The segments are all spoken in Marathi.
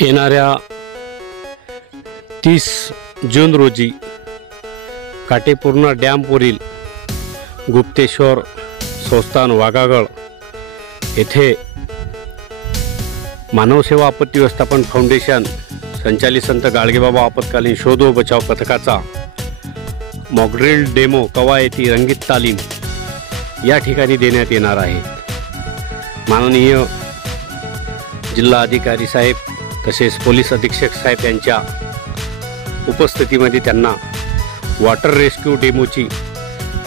येणाऱ्या 30 जून रोजी काटेपूर्णा डॅमवरील गुप्तेश्वर संस्थान वाघागळ येथे मानवसेवा आपत्ती व्यवस्थापन फाउंडेशन संचालित संत गाडगेबाबा आपत्कालीन शोध व बचाव पथकाचा मॉकड्रिल डेमो कवायती रंगीत तालीम या ठिकाणी देण्यात येणार आहे। माननीय जिल्हा अधिकारी साहेब तसेच पोलीस अधीक्षक साहेब यांच्या उपस्थितीमध्ये त्यांना वॉटर रेस्क्यू डेमोची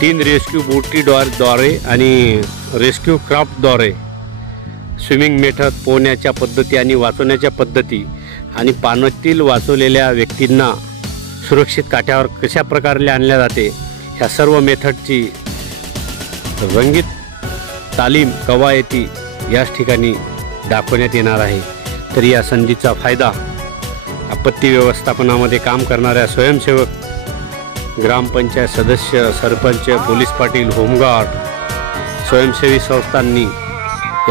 3 रेस्क्यू बोटीद्वारे आणि रेस्क्यू क्राफ्टद्वारे स्विमिंग मेथड, पोहण्याच्या पद्धती आणि वाचवण्याच्या पद्धती आणि पाण्यातील वाचवलेल्या व्यक्तींना सुरक्षित काठावर कशा प्रकारे आणल्या जाते ह्या सर्व मेथडची रंगीत तालीम कवायती याच ठिकाणी दाखवण्यात येणार आहे। तर या संधीचा फायदा आपत्ती व्यवस्थापनामध्ये काम करणाऱ्या स्वयंसेवक, ग्रामपंचायत सदस्य, सरपंच, पोलीस पाटील, होमगार्ड, स्वयंसेवी संस्थांनी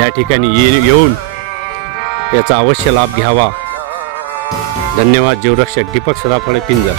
या ठिकाणी येऊन याचा अवश्य लाभ घ्यावा। धन्यवाद। जीवरक्षक दीपक सदाफळे, पिंजर।